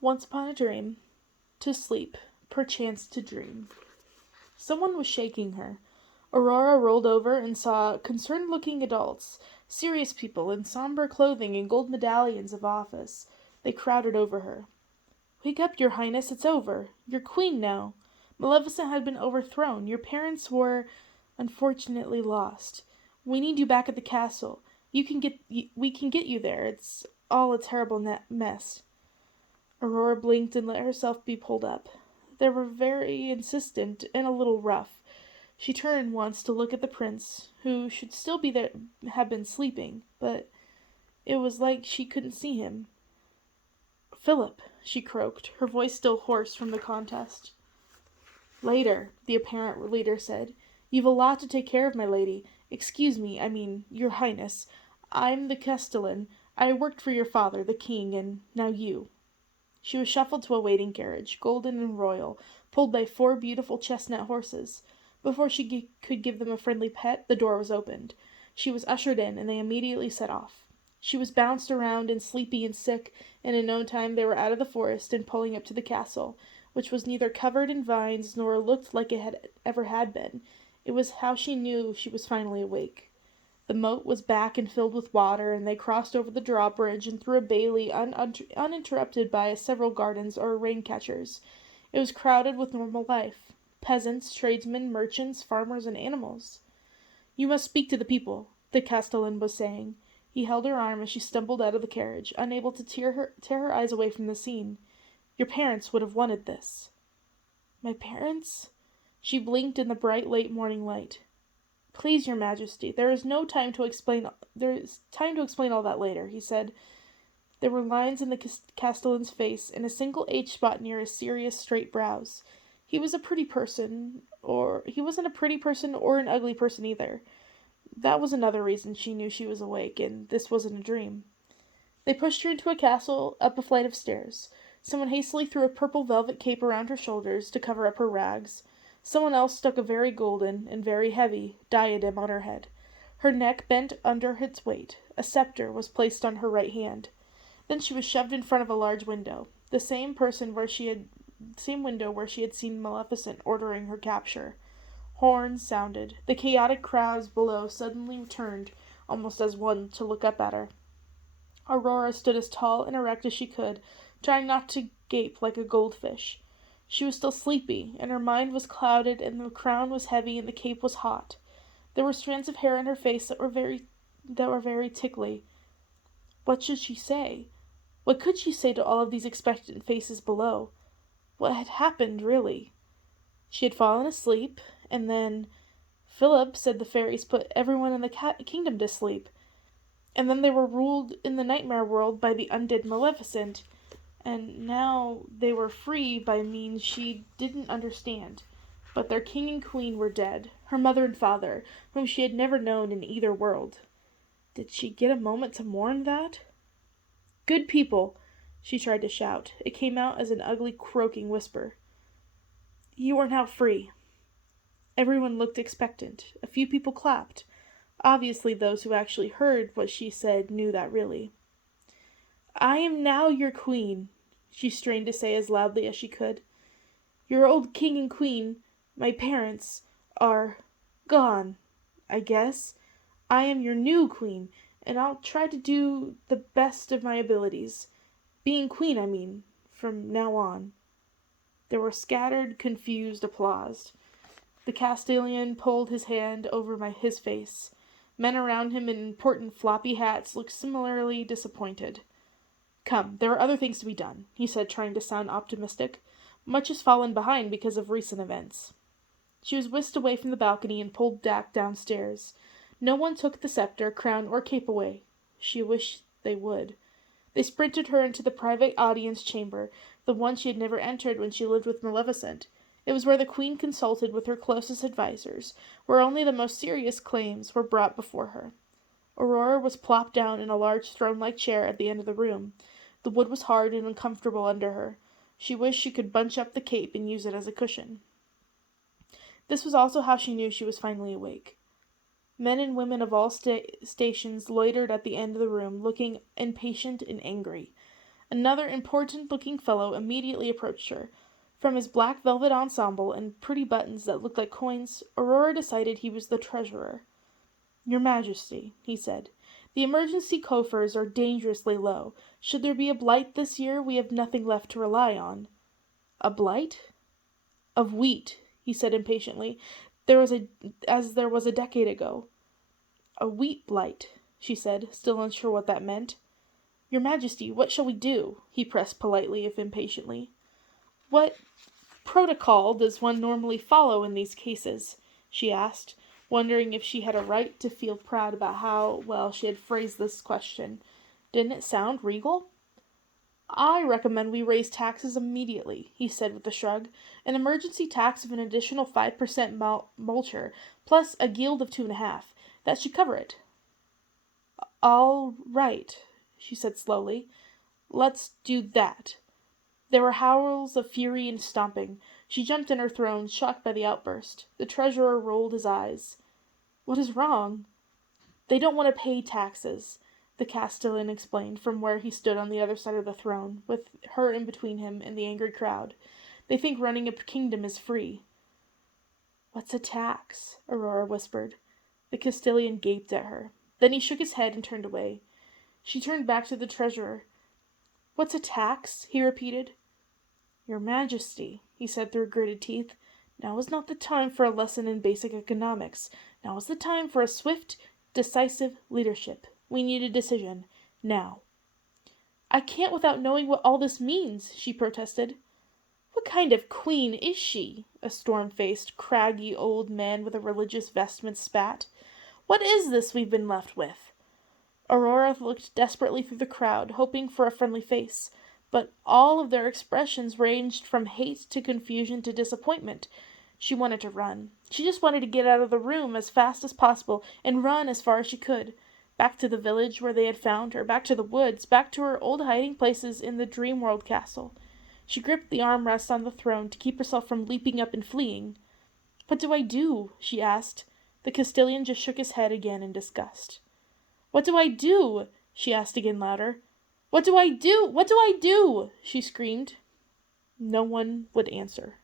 Once upon a dream, to sleep, perchance to dream. Someone was shaking her. Aurora rolled over and saw concerned-looking adults, serious people in somber clothing and gold medallions of office. They crowded over her. "Wake up, your highness, it's over. You're queen now. Maleficent had been overthrown. Your parents were, unfortunately, lost. We need you back at the castle. We can get you there. It's all a terrible mess." Aurora blinked and let herself be pulled up. They were very insistent and a little rough. She turned once to look at the prince, who should still be there, have been sleeping, but it was like she couldn't see him. "Philip," she croaked, her voice still hoarse from the contest. "Later," the apparent leader said. "You've a lot to take care of, my lady. Excuse me, I mean, your highness. I'm the castellan. I worked for your father, the king, and now you." She was shuffled to a waiting carriage, golden and royal, pulled by 4 beautiful chestnut horses. Before she could give them a friendly pet, the door was opened. She was ushered in, and they immediately set off. She was bounced around and sleepy and sick, and in no time they were out of the forest and pulling up to the castle, which was neither covered in vines nor looked like it had ever had been. It was how she knew she was finally awake. The moat was back and filled with water, and they crossed over the drawbridge and through a bailey uninterrupted by several gardens or rain-catchers. It was crowded with normal life. Peasants, tradesmen, merchants, farmers, and animals. "You must speak to the people," the castellan was saying. He held her arm as she stumbled out of the carriage, unable to tear her eyes away from the scene. "Your parents would have wanted this." "My parents?" She blinked in the bright late morning light. "Please, your majesty, there is time to explain all that later," he said. There were lines in the castellan's face, and a single H-spot near his serious, straight brows. He wasn't a pretty person or an ugly person either. That was another reason she knew she was awake, and this wasn't a dream. They pushed her into a castle, up a flight of stairs. Someone hastily threw a purple velvet cape around her shoulders to cover up her rags. Someone else stuck a very golden, and very heavy, diadem on her head. Her neck bent under its weight. A scepter was placed on her right hand. Then she was shoved in front of a large window, the same window where she had seen Maleficent ordering her capture. Horns sounded. The chaotic crowds below suddenly turned, almost as one, to look up at her. Aurora stood as tall and erect as she could, trying not to gape like a goldfish. She was still sleepy, and her mind was clouded, and the crown was heavy, and the cape was hot. There were strands of hair in her face that were very tickly. What should she say? What could she say to all of these expectant faces below? What had happened, really? She had fallen asleep, and then Philip said the fairies put everyone in the kingdom to sleep. And then they were ruled in the nightmare world by the undead Maleficent, and now they were free by means she didn't understand. But their king and queen were dead, her mother and father, whom she had never known in either world. Did she get a moment to mourn that? "Good people," she tried to shout. It came out as an ugly, croaking whisper. "You are now free." Everyone looked expectant. A few people clapped. Obviously those who actually heard what she said knew that really. "I am now your queen," she strained to say as loudly as she could. "Your old king and queen, my parents, are gone, I guess. I am your new queen, and I'll try to do the best of my abilities. Being queen, I mean, from now on." There were scattered, confused applause. The Castellan pulled his hand over his face. Men around him in important floppy hats looked similarly disappointed. "Come, there are other things to be done," he said, trying to sound optimistic. "Much has fallen behind because of recent events." She was whisked away from the balcony and pulled back downstairs. No one took the scepter, crown, or cape away. She wished they would. They sprinted her into the private audience chamber, the one she had never entered when she lived with Maleficent. It was where the queen consulted with her closest advisers, where only the most serious claims were brought before her. Aurora was plopped down in a large throne-like chair at the end of the room. The wood was hard and uncomfortable under her. She wished she could bunch up the cape and use it as a cushion. This was also how she knew she was finally awake. Men and women of all stations loitered at the end of the room, looking impatient and angry. Another important-looking fellow immediately approached her. From his black velvet ensemble and pretty buttons that looked like coins, Aurora decided he was the treasurer. "Your Majesty," he said, "the emergency coffers are dangerously low. Should there be a blight this year, we have nothing left to rely on." "A blight?" "Of wheat," he said impatiently, as there was a decade ago. "A wheat blight," she said, still unsure what that meant. "Your Majesty, what shall we do?" he pressed politely, if impatiently. "What protocol does one normally follow in these cases?" she asked, wondering if she had a right to feel proud about how well she had phrased this question. Didn't it sound regal? "I recommend we raise taxes immediately," he said with a shrug. "An emergency tax of an additional 5% multure, plus a guild of 2.5. That should cover it." "All right," she said slowly. "Let's do that." There were howls of fury and stomping. She jumped in her throne, shocked by the outburst. The treasurer rolled his eyes. "What is wrong?" "They don't want to pay taxes," the Castellan explained from where he stood on the other side of the throne, with her in between him and the angry crowd. "They think running a kingdom is free." "What's a tax?" Aurora whispered. The Castilian gaped at her. Then he shook his head and turned away. She turned back to the treasurer. "What's a tax?" he repeated. "Your Majesty," he said through gritted teeth, "now is not the time for a lesson in basic economics. Now is the time for a swift, decisive leadership. We need a decision. Now." "I can't without knowing what all this means," she protested. "What kind of queen is she?" a storm-faced, craggy old man with a religious vestment spat. "What is this we've been left with?" Aurora looked desperately through the crowd, hoping for a friendly face, but all of their expressions ranged from hate to confusion to disappointment. She wanted to run. She just wanted to get out of the room as fast as possible and run as far as she could. Back to the village where they had found her, back to the woods, back to her old hiding places in the Dreamworld castle. She gripped the armrest on the throne to keep herself from leaping up and fleeing. "What do I do?" she asked. The Castilian just shook his head again in disgust. "What do I do?" she asked again louder. "What do I do? What do I do?" she screamed. No one would answer.